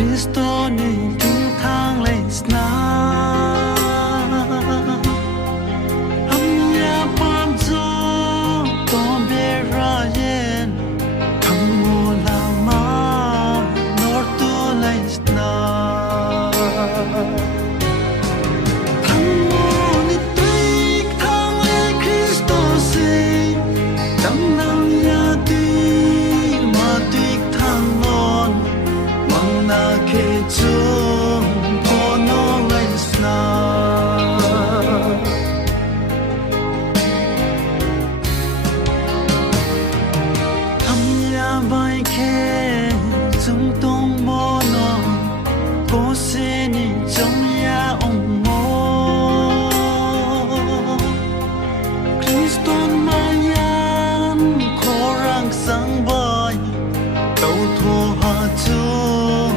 Kristonen din thang lens na Amya panzo Tom bera yen Kamu lama Nortu lens na Kamu ni tuik thang le Kristo se Dang nang ya di Ma tuik thang non Mang na ke chung Pono lens na Amya bai ke Chung tong mo non Ko se ni chung ya ong mo Kriston mayan Korang sang bai Tau thua ha chung